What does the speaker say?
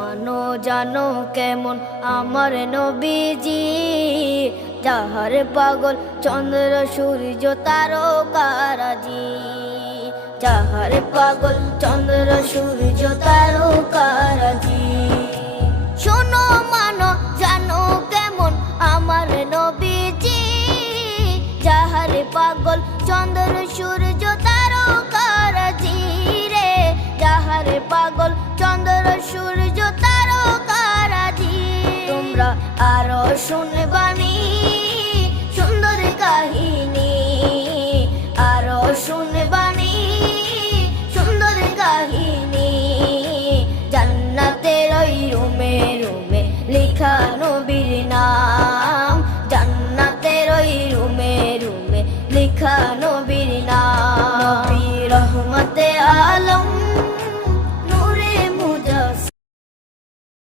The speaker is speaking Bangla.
মানো জানো কেমন আমার নবীজি, যাহার পাগল চন্দ্র সূর্য তারকারাজি, যাহার পাগল চন্দ্র সূর্য তারকারাজি। শোনো মানো জানো কেমন আমার নবীজি, যাহার পাগল চন্দ্র সূর্য তারকারাজি রে, যাহার পাগল চন্দ্র সূর্য তারকারাজি। তোমরা আরো শুনে